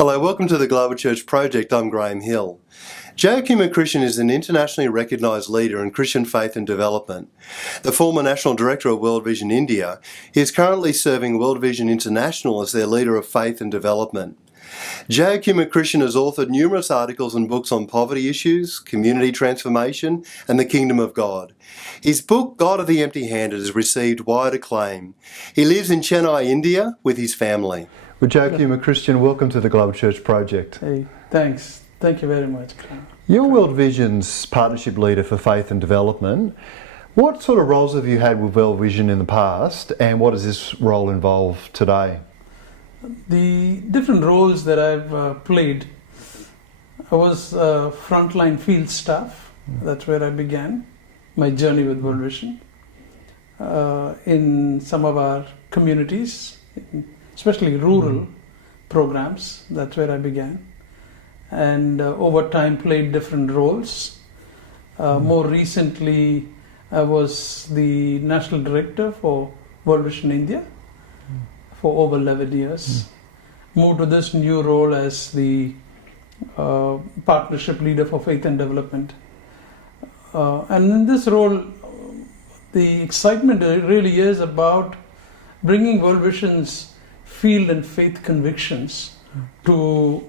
Hello, welcome to the Global Church Project. I'm Graham Hill. Jayakumar Christian is an internationally recognised leader in Christian faith and development. The former National Director of World Vision India, he is currently serving World Vision International as their leader of faith and development. Jayakumar Christian has authored numerous articles and books on poverty issues, community transformation, and the kingdom of God. His book, God of the Empty-Handed, has received wide acclaim. He lives in Chennai, India, with his family. Well, Jayakumar Christian, welcome to the Global Church Project. Hey, thanks. Thank you very much. You're World Vision's partnership leader for faith and development. What sort of roles have you had with World Vision in the past, and what does this role involve today? The different roles that I've played, I was frontline field staff. That's where I began my journey with World Vision. In some of our communities, especially rural programs, that's where I began. And over time played different roles. More recently, I was the National Director for World Vision India for over 11 years. Moved to this new role as the Partnership Leader for Faith and Development. And in this role, the excitement really is about bringing World Vision's field and faith convictions to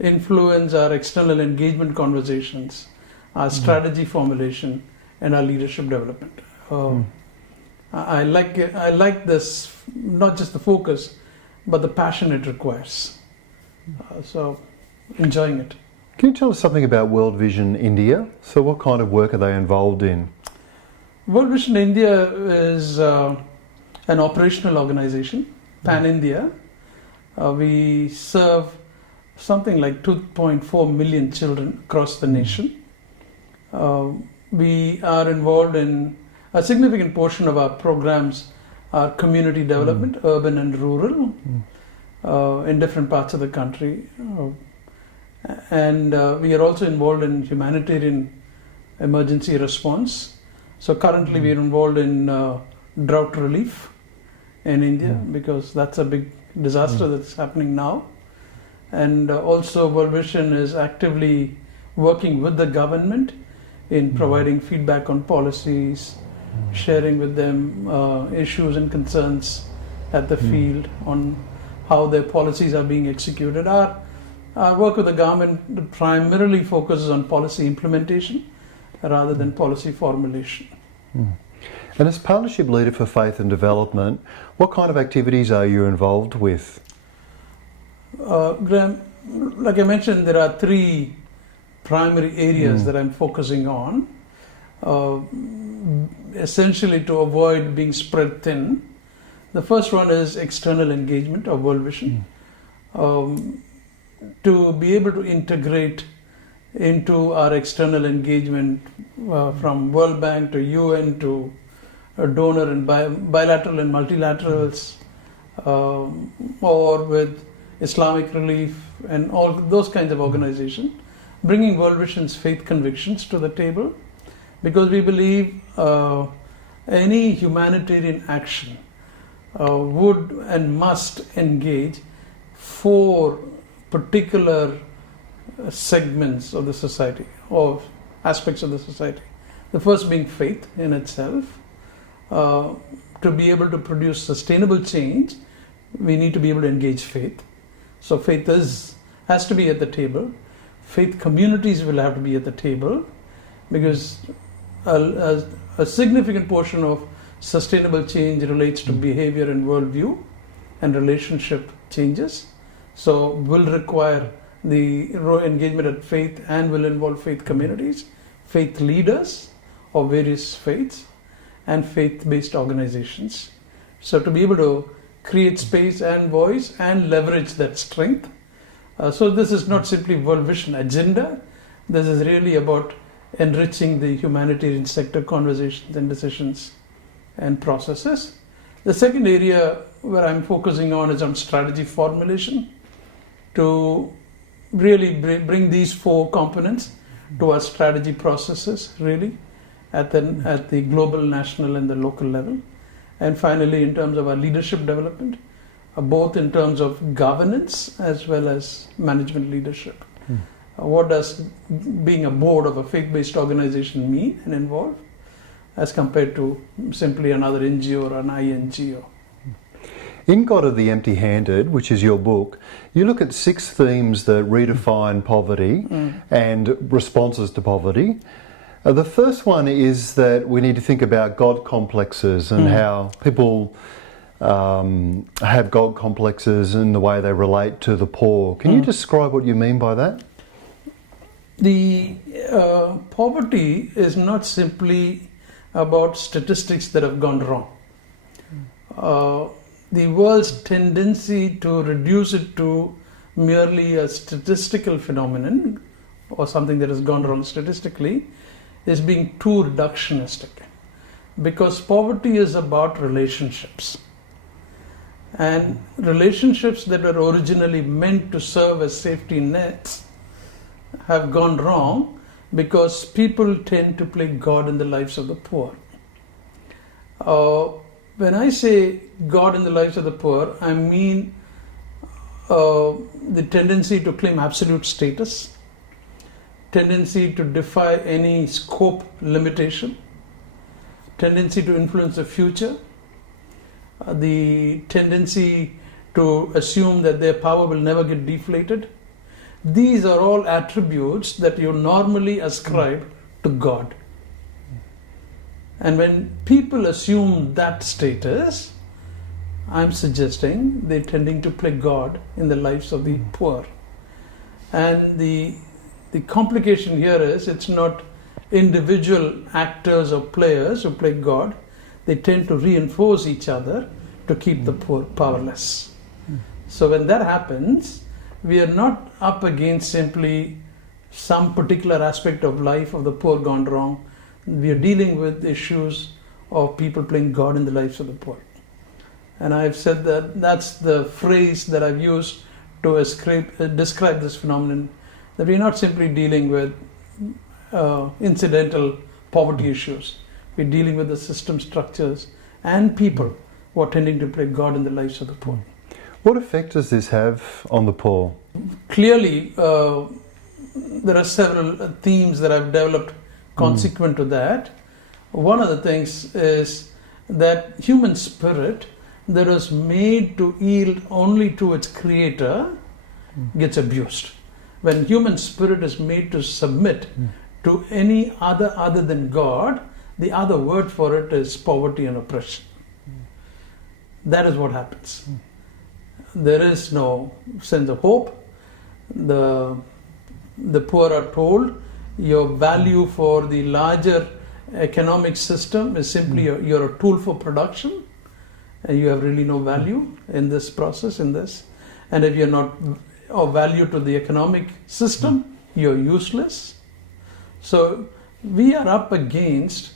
influence our external engagement conversations, our strategy formulation, and our leadership development. I like this, not just the focus, but the passion it requires. So, enjoying it. Can you tell us something about World Vision India? So what kind of work are they involved in? World Vision India is an operational organization, Pan-India. We serve something like 2.4 million children across the nation. We are involved in a significant portion of our programs are community development, urban and rural, in different parts of the country. And we are also involved in humanitarian emergency response. So currently we are involved in drought relief in India because that's a big disaster that's happening now. And also World Vision is actively working with the government in providing feedback on policies, sharing with them issues and concerns at the field on how their policies are being executed. Our work with the government primarily focuses on policy implementation rather than policy formulation. And as Partnership Leader for Faith and Development, what kind of activities are you involved with? Graham, like I mentioned, there are three primary areas that I'm focusing on, essentially to avoid being spread thin. The first one is external engagement of World Vision, to be able to integrate into our external engagement from World Bank to UN to donor and bilateral and multilaterals, or with Islamic Relief and all those kinds of organizations, bringing World Vision's faith convictions to the table, because we believe any humanitarian action would and must engage four particular segments of the society, or aspects of the society. The first being faith in itself. To be able to produce sustainable change, we need to be able to engage faith. So faith has to be at the table. Faith communities will have to be at the table, because a significant portion of sustainable change relates to behavior and worldview and relationship changes. So will require the engagement at faith and will involve faith communities, faith leaders of various faiths, and faith-based organizations. So to be able to create space and voice and leverage that strength. So this is not simply World Vision agenda. This is really about enriching the humanitarian sector conversations and decisions and processes. The second area where I'm focusing on is on strategy formulation, to really bring these four components to our strategy processes, really, at the global, national, and the local level. And finally, in terms of our leadership development, both in terms of governance as well as management leadership. What does being a board of a faith-based organization mean and involve as compared to simply another NGO or an INGO? In God of the Empty-Handed, which is your book, you look at 6 themes that redefine poverty and responses to poverty. The first one is that we need to think about God complexes and how people have God complexes in the way they relate to the poor. Can you describe what you mean by that? The poverty is not simply about statistics that have gone wrong. The world's tendency to reduce it to merely a statistical phenomenon or something that has gone wrong statistically is being too reductionistic, because poverty is about relationships, and relationships that were originally meant to serve as safety nets have gone wrong because people tend to play God in the lives of the poor. When I say God in the lives of the poor, I mean the tendency to claim absolute status, tendency to defy any scope limitation, tendency to influence the future, the tendency to assume that their power will never get deflated. These are all attributes that you normally ascribe to God. And when people assume that status, I'm suggesting they're tending to play God in the lives of the poor. And the complication here is it's not individual actors or players who play God. They tend to reinforce each other to keep the poor powerless. So when that happens, we are not up against simply some particular aspect of life of the poor gone wrong. We are dealing with issues of people playing God in the lives of the poor. And I've said that that's the phrase that I've used to describe this phenomenon, that we're not simply dealing with incidental poverty issues. We're dealing with the system structures and people who are tending to play God in the lives of the poor. What effect does this have on the poor? Clearly, there are several themes that I've developed consequent to that. One of the things is that human spirit that was made to yield only to its creator gets abused. When human spirit is made to submit to any other than God, the other word for it is poverty and oppression. That is what happens. There is no sense of hope. The poor are told your value for the larger economic system is simply you're a tool for production, and you have really no value in this process, in this. And if you're not of value to the economic system, you're useless. So we are up against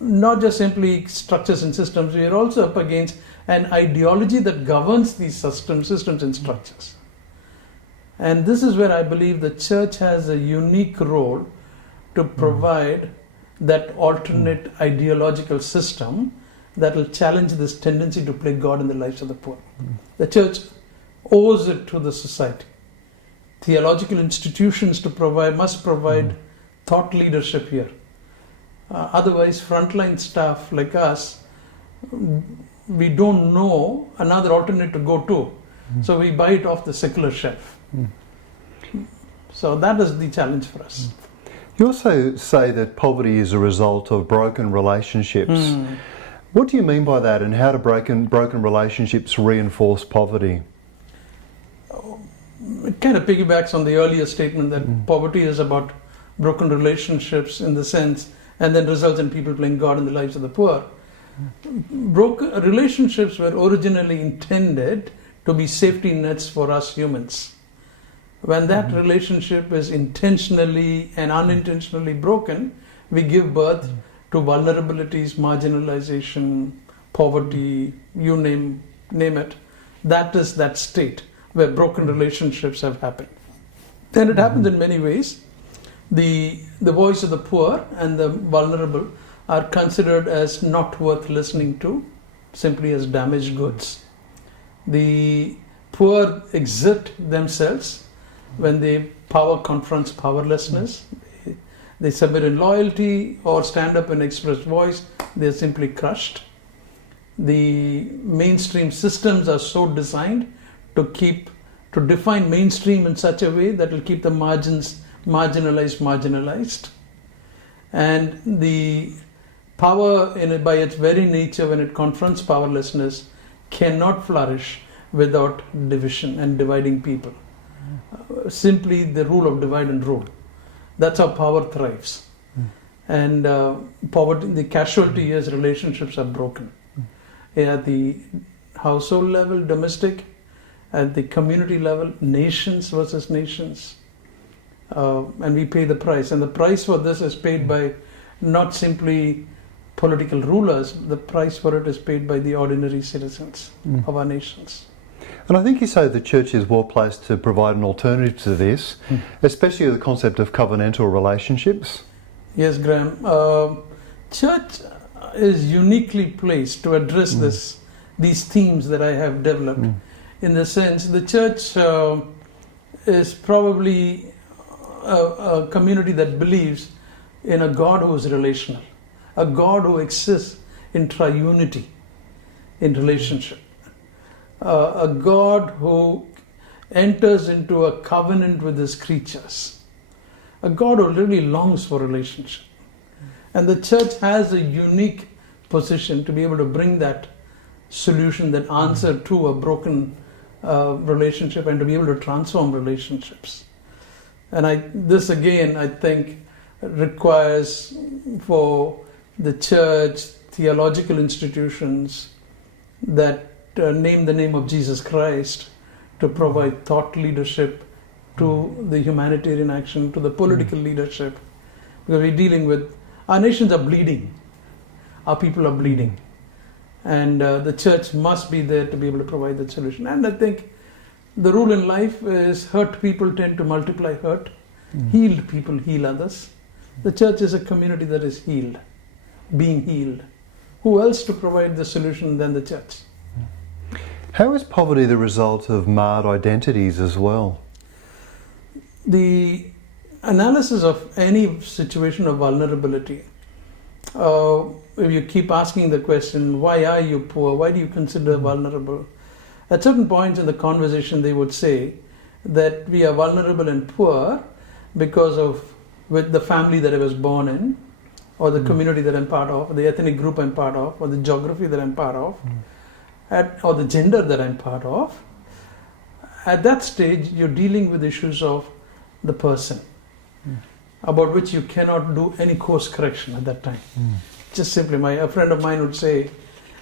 not just simply structures and systems, we are also up against an ideology that governs these systems and structures. And this is where I believe the church has a unique role to provide that alternate ideological system that will challenge this tendency to play God in the lives of the poor. The church owes it to the society. Theological institutions must provide thought leadership here. Otherwise, frontline staff like us, we don't know another alternate to go to. So we buy it off the secular shelf. So that is the challenge for us. You also say that poverty is a result of broken relationships. What do you mean by that, and how do broken relationships reinforce poverty? It kind of piggybacks on the earlier statement that poverty is about broken relationships in the sense, and then results in people playing God in the lives of the poor. Broken relationships were originally intended to be safety nets for us humans. When that relationship is intentionally and unintentionally broken, we give birth to vulnerabilities, marginalization, poverty, you name it. That is that state where broken relationships have happened. And it happens in many ways. The voice of the poor and the vulnerable are considered as not worth listening to, simply as damaged goods. The poor exert themselves when the power confronts powerlessness. They submit in loyalty or stand up and express voice. They are simply crushed. The mainstream systems are so designed to define mainstream in such a way that will keep the margins marginalized. And the power, by its very nature, when it confronts powerlessness, cannot flourish without division and dividing people. Simply the rule of divide and rule. That's how power thrives. And poverty, the casualty is relationships are broken. At the household level, domestic, at the community level, nations versus nations. And we pay the price. And the price for this is paid by not simply political rulers, the price for it is paid by the ordinary citizens of our nations. And I think you say the church is well placed to provide an alternative to this, especially the concept of covenantal relationships. Yes, Graham. Church is uniquely placed to address these themes that I have developed. In the sense, the church is probably a community that believes in a God who is relational, a God who exists in triunity, in relationship, a God who enters into a covenant with his creatures, a God who really longs for relationship. And the church has a unique position to be able to bring that solution, that answer to a broken relationship, and to be able to transform relationships. And this again, I think, requires for the church, theological institutions that name the name of Jesus Christ to provide thought leadership to the humanitarian action, to the political leadership. Because we're dealing with, our nations are bleeding, our people are bleeding. And the church must be there to be able to provide that solution. And I think the rule in life is hurt people tend to multiply hurt. Healed people heal others. The church is a community that is healed, being healed. Who else to provide the solution than the church? How is poverty the result of marred identities as well? The analysis of any situation of vulnerability, if you keep asking the question, why are you poor? Why do you consider vulnerable? At certain points in the conversation, they would say that we are vulnerable and poor because of with the family that I was born in, or the community that I'm part of, or the ethnic group I'm part of, or the geography that I'm part of, or the gender that I'm part of. At that stage, you're dealing with issues of the person, about which you cannot do any course correction at that time. Just simply, a friend of mine would say,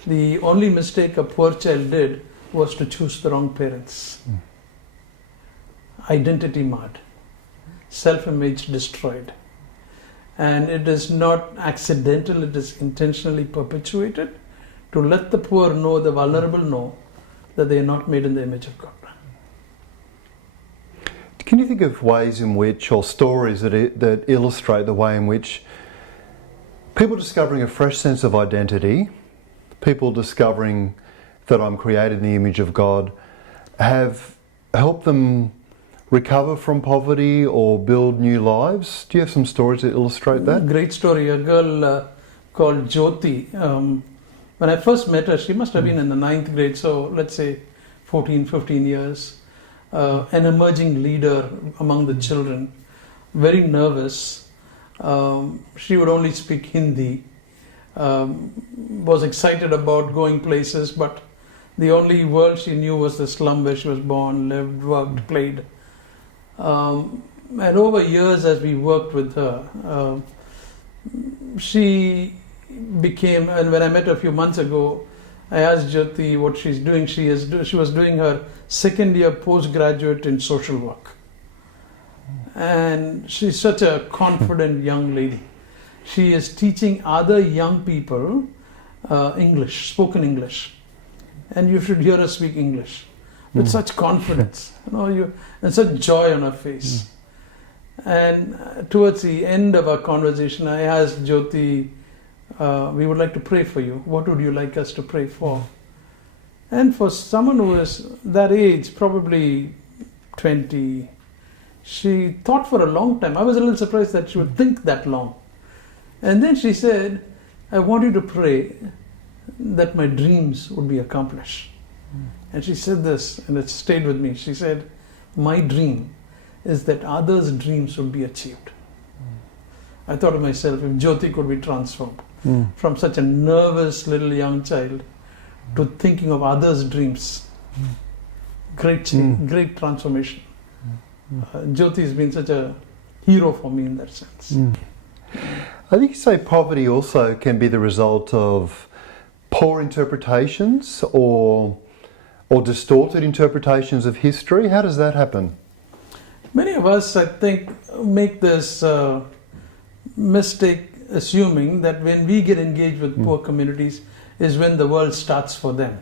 the only mistake a poor child did was to choose the wrong parents. Identity marred, self-image destroyed. And it is not accidental, it is intentionally perpetuated to let the poor know, the vulnerable know, that they are not made in the image of God. Can you think of ways in which, or stories that illustrate the way in which people discovering a fresh sense of identity, people discovering that I'm created in the image of God, have helped them recover from poverty or build new lives? Do you have some stories that illustrate that? Great story. A girl called Jyoti. When I first met her, she must have been in the 9th grade, so let's say 14, 15 years. An emerging leader among the children, very nervous. She would only speak Hindi, was excited about going places, but the only world she knew was the slum where she was born, lived, worked, played. And over years as we worked with her, she became, and when I met her a few months ago, I asked Jyoti what she's doing. She was doing her 2nd year postgraduate in social work. And she's such a confident young lady. She is teaching other young people English, spoken English. And you should hear her speak English with such confidence, and such joy on her face. And towards the end of our conversation, I asked Jyoti, we would like to pray for you. What would you like us to pray for? And for someone who is that age, probably 20, she thought for a long time. I was a little surprised that she would think that long. And then she said, I want you to pray that my dreams would be accomplished. And she said this, and it stayed with me. She said, my dream is that others' dreams would be achieved. I thought to myself, if Jyoti could be transformed from such a nervous little young child to thinking of others' dreams, great change, great transformation. Jyoti has been such a hero for me in that sense. I think you say poverty also can be the result of poor interpretations or distorted interpretations of history. How does that happen? Many of us, I think, make this mistake assuming that when we get engaged with poor communities is when the world starts for them.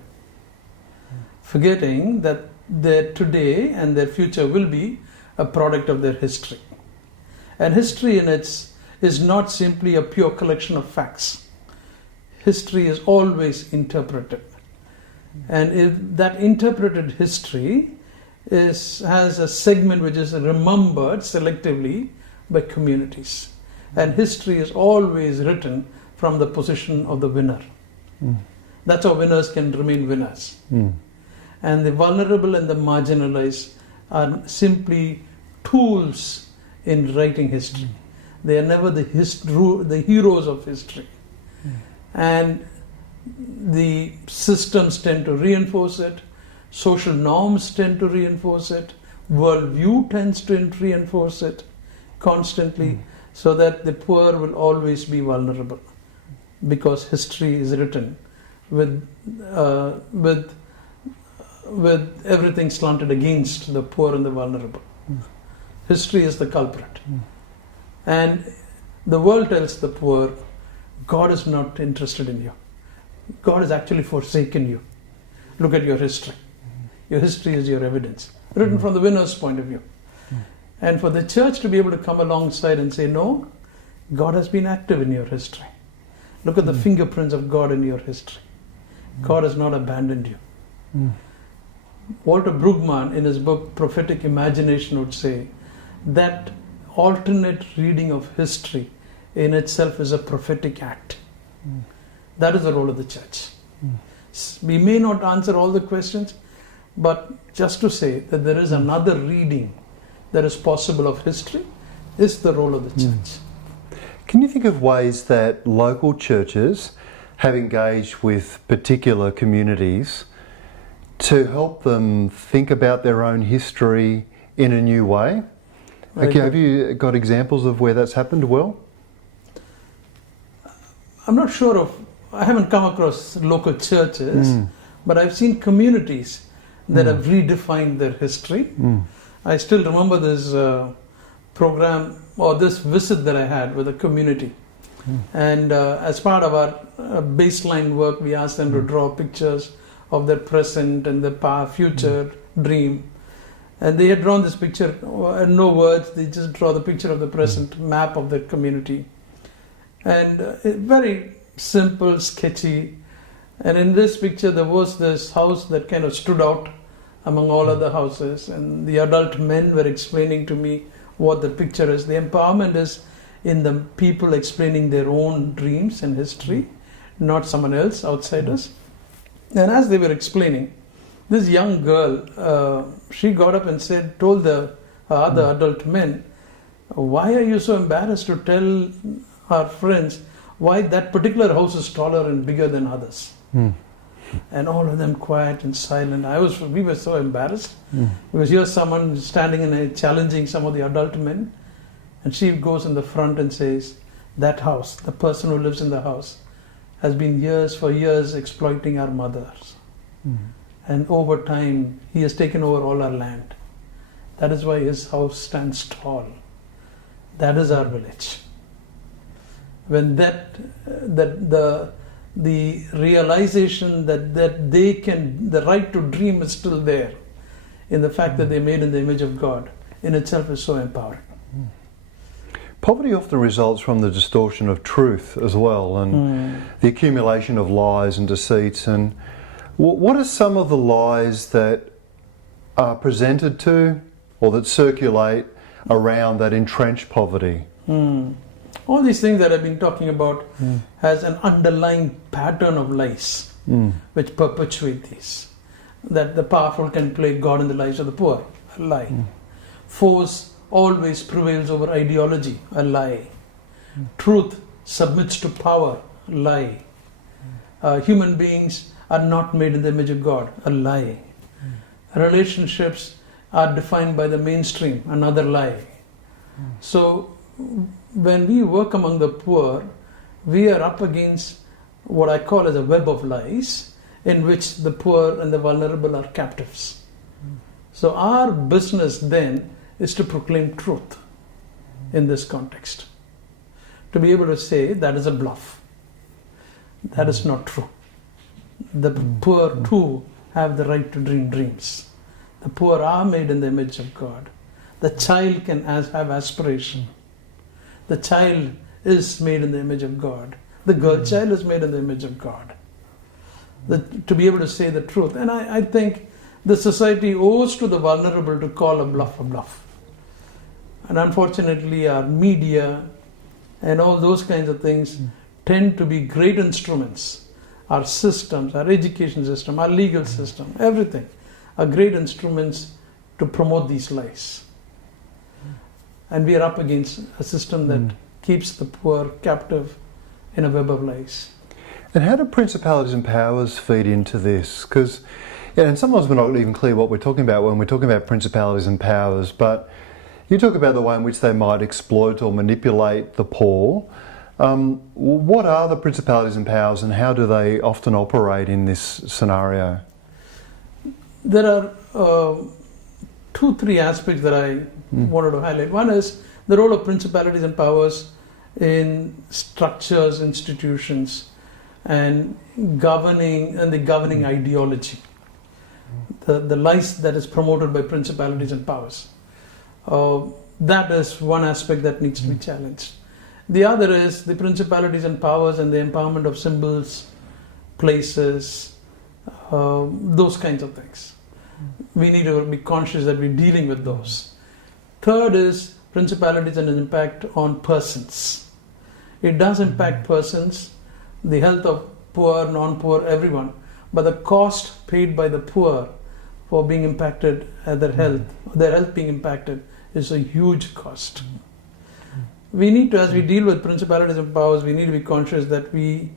Forgetting that their today and their future will be a product of their history. And history is not simply a pure collection of facts. History is always interpreted. And if that interpreted history has a segment which is remembered selectively by communities. And history is always written from the position of the winner. That's how winners can remain winners. And the vulnerable and the marginalized are simply tools in writing history. They are never the heroes of history. And the systems tend to reinforce it, social norms tend to reinforce it, worldview tends to reinforce it constantly, so that the poor will always be vulnerable, because history is written with everything slanted against the poor and the vulnerable. History is the culprit. And the world tells the poor, God is not interested in you. God has actually forsaken you. Look at your history. Your history is your evidence. Written from the winner's point of view. And for the church to be able to come alongside and say, no, God has been active in your history. Look at the fingerprints of God in your history. God has not abandoned you. Walter Brueggemann, in his book Prophetic Imagination, would say that alternate reading of history in itself is a prophetic act. That is the role of the church. We may not answer all the questions, but just to say that there is another reading that is possible of history is the role of the church. Can you think of ways that local churches have engaged with particular communities to help them think about their own history in a new way? Okay, have you got examples of where that's happened well? I'm not sure of, I haven't come across local churches, but I've seen communities that have redefined their history. I still remember this program or this visit that I had with a community. And as part of our baseline work, we asked them to draw pictures of their present and their future dream. And they had drawn this picture, no words, they just draw the picture of the present map of the community. And very simple, sketchy. And in this picture, there was this house that kind of stood out among all other houses. And the adult men were explaining to me what the picture is. The empowerment is in the people explaining their own dreams and history, not someone else, outsiders. And as they were explaining, this young girl, she got up and told the other adult men, why are you so embarrassed to tell our friends why that particular house is taller and bigger than others? And all of them quiet and silent. We were so embarrassed because here's someone standing and challenging some of the adult men, and she goes in the front and says, that house, the person who lives in the house, has been for years exploiting our mothers. And over time, he has taken over all our land. That is why his house stands tall. That is our village. When the realization that they can, the right to dream is still there, in the fact that they're made in the image of God, in itself is so empowering. Poverty often results from the distortion of truth as well, and the accumulation of lies and deceits. And What are some of the lies that are presented to or that circulate around that entrenched poverty? All these things that I've been talking about has an underlying pattern of lies which perpetuate these. That the powerful can play God in the lives of the poor, a lie. Force always prevails over ideology, a lie. Truth submits to power, a lie. Human beings are not made in the image of God, a lie. Relationships are defined by the mainstream, another lie. So when we work among the poor, we are up against what I call as a web of lies in which the poor and the vulnerable are captives. So our business then is to proclaim truth in this context. To be able to say that is a bluff. That is not true. The poor too have the right to dream dreams. The poor are made in the image of God. The child can have aspiration. The child is made in the image of God. The girl child is made in the image of God. To be able to say the truth. And I think the society owes to the vulnerable to call a bluff a bluff. And unfortunately our media and all those kinds of things tend to be great instruments. Our systems, our education system, our legal system, everything are great instruments to promote these lies. And we are up against a system that keeps the poor captive in a web of lies. And how do principalities and powers feed into this? Because, and sometimes we're not even clear what we're talking about when we're talking about principalities and powers, but you talk about the way in which they might exploit or manipulate the poor. What are the principalities and powers and how do they often operate in this scenario? There are 2-3 aspects that I wanted to highlight. One is the role of principalities and powers in structures, institutions, and the governing ideology. The lies that is promoted by principalities and powers. That is one aspect that needs to be challenged. The other is the principalities and powers and the empowerment of symbols, places, those kinds of things. We need to be conscious that we're dealing with those. Third is principalities and an impact on persons. It does impact persons, the health of poor, non-poor, everyone. But the cost paid by the poor for being impacted at their health being impacted is a huge cost. We need to, as we deal with principalities and powers, we need to be conscious that we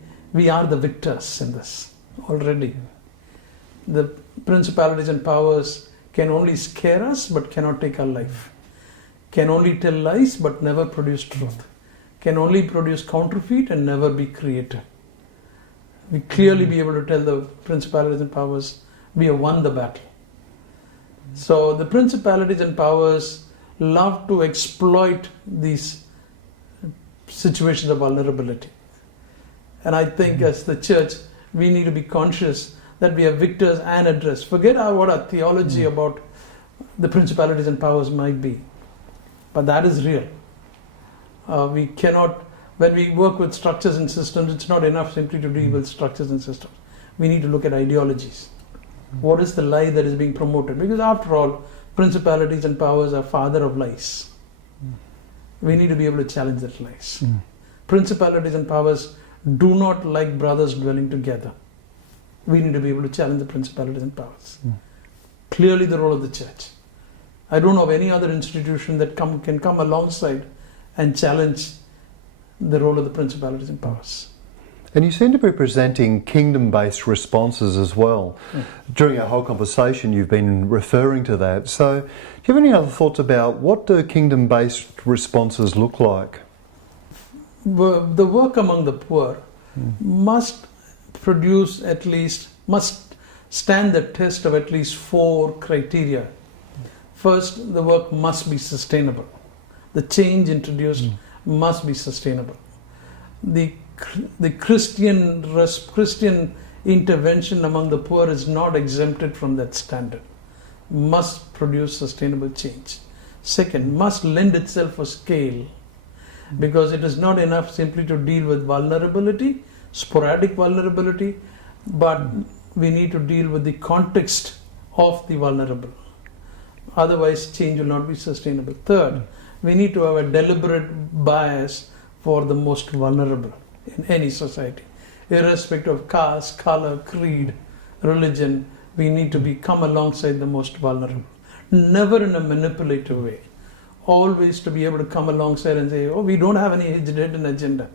are the victors in this already. The principalities and powers can only scare us but cannot take our life. Can only tell lies but never produce truth. Can only produce counterfeit and never be creative. We clearly be able to tell the principalities and powers we have won the battle. So the principalities and powers love to exploit these situations of vulnerability. And I think as the church, we need to be conscious that we are victors and address. Forget what our theology about the principalities and powers might be. But that is real. We cannot, when we work with structures and systems, it's not enough simply to deal with structures and systems. We need to look at ideologies. What is the lie that is being promoted? Because after all, principalities and powers are father of lies. We need to be able to challenge that lies. Principalities and powers do not like brothers dwelling together. We need to be able to challenge the principalities and powers. Clearly the role of the church. I don't know of any other institution that can come alongside and challenge the role of the principalities and powers. And you seem to be presenting kingdom-based responses as well. During our whole conversation, you've been referring to that. So, do you have any other thoughts about what do kingdom-based responses look like? The work among the poor must stand the test of at least 4 criteria. First, the work must be sustainable. The change introduced must be sustainable. The Christian intervention among the poor is not exempted from that standard. Must produce sustainable change. Second, must lend itself a scale, because it is not enough simply to deal with vulnerability, sporadic vulnerability, but we need to deal with the context of the vulnerable. Otherwise, change will not be sustainable. Third, we need to have a deliberate bias for the most vulnerable in any society. Irrespective of caste, color, creed, religion, we need to come alongside the most vulnerable. Never in a manipulative way. Always to be able to come alongside and say, oh, we don't have any hidden agenda.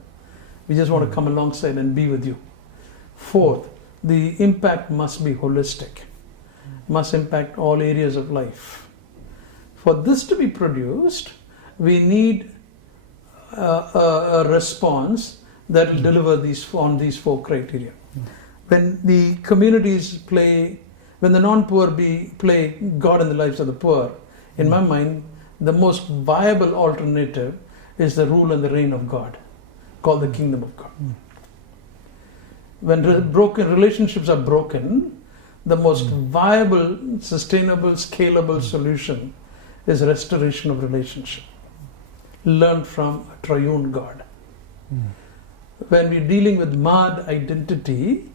We just want to come alongside and be with you. Fourth, the impact must be holistic. Must impact all areas of life. For this to be produced, we need a response that will deliver on these four criteria. When the communities when the non-poor play God in the lives of the poor, in my mind, the most viable alternative is the rule and the reign of God, called the kingdom of God. When relationships are broken, the most viable, sustainable, scalable solution is restoration of relationship. Learn from a triune God. When we're dealing with marred identity,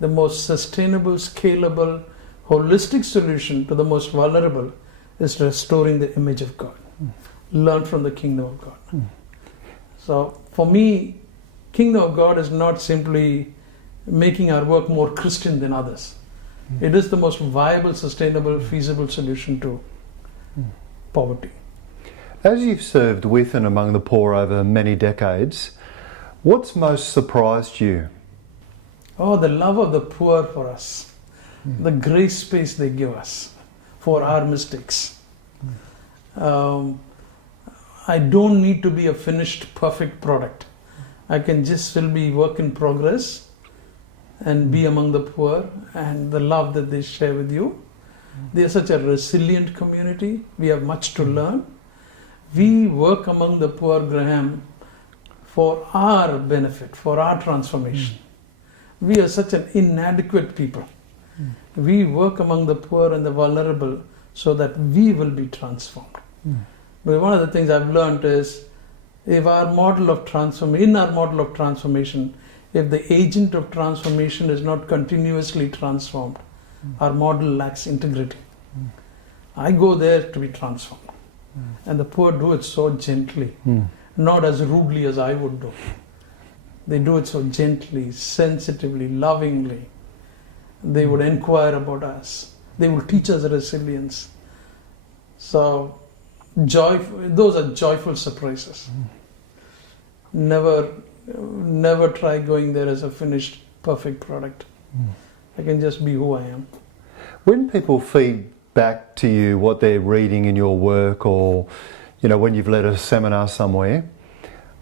the most sustainable, scalable, holistic solution to the most vulnerable is restoring the image of God. Learn from the kingdom of God. So for me, kingdom of God is not simply making our work more Christian than others. It is the most viable, sustainable, feasible solution to poverty. As you've served with and among the poor over many decades, what's most surprised you? Oh, the love of the poor for us. The grace space they give us for our mistakes. I don't need to be a finished, perfect product. I can just still be work in progress and be among the poor, and the love that they share with you. They are such a resilient community. We have much to learn. We work among the poor, Graham, for our benefit, for our transformation. We are such an inadequate people. We work among the poor and the vulnerable so that we will be transformed. But one of the things I've learned is, if our model of transformation, if the agent of transformation is not continuously transformed, our model lacks integrity. I go there to be transformed. And the poor do it so gently, not as rudely as I would do. They do it so gently, sensitively, lovingly. They would inquire about us. They will teach us resilience. So, those are joyful surprises. Never try going there as a finished, perfect product. I can just be who I am. When people feed back to you what they're reading in your work, or when you've led a seminar somewhere,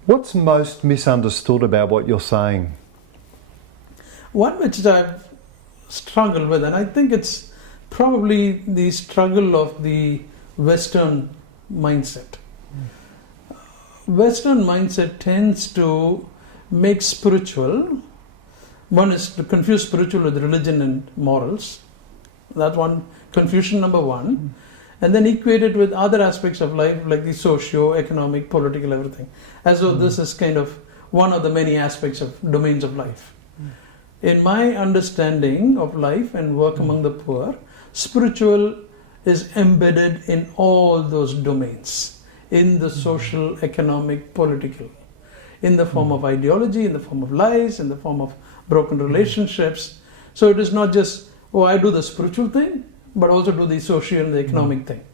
what's most misunderstood about what you're saying? One which I've struggled with, and I think it's probably the struggle of the Western mindset. Western mindset tends to make spiritual, one is to confuse spiritual with religion and morals. That's one, confusion number one. And then equate it with other aspects of life, like the socio-economic, political, everything. As though this is kind of one of the many aspects of domains of life. In my understanding of life and work among the poor, spiritual is embedded in all those domains, in the social, economic, political, in the form of ideology, in the form of lies, in the form of broken relationships. So it is not just, I do the spiritual thing, but also do the social and the economic thing.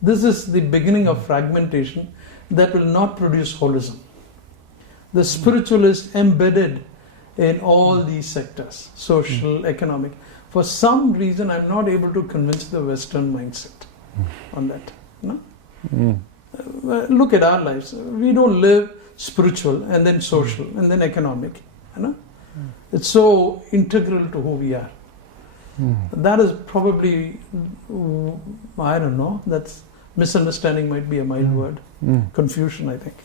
This is the beginning of fragmentation that will not produce holism. The spiritual is embedded in all these sectors, social, economic. For some reason, I'm not able to convince the Western mindset on that. No? Look at our lives. We don't live spiritual and then social and then economic. It's so integral to who we are. That is probably, I don't know, that's misunderstanding might be a mild word. Confusion, I think.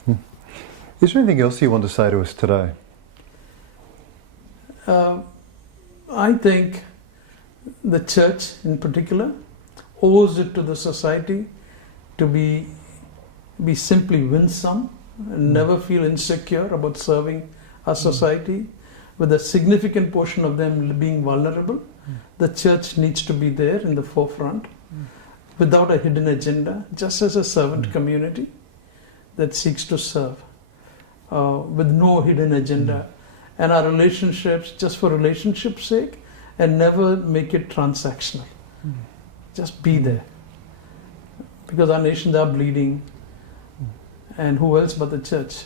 Is there anything else you want to say to us today? I think the church in particular owes it to the society to be simply winsome and never feel insecure about serving our society, with a significant portion of them being vulnerable, The church needs to be there in the forefront without a hidden agenda, just as a servant community that seeks to serve with no hidden agenda. And our relationships, just for relationship's sake, and never make it transactional. Just be there. Because our nations are bleeding. And who else but the church?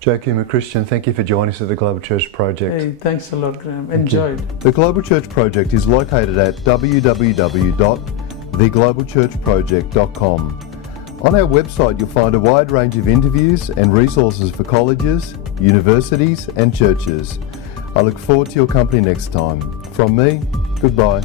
Jayakumar Christian, thank you for joining us at the Global Church Project. Hey, thanks a lot, Graham. Enjoyed. The Global Church Project is located at www.theglobalchurchproject.com. On our website you'll find a wide range of interviews and resources for colleges, universities and churches. I look forward to your company next time. From me, goodbye.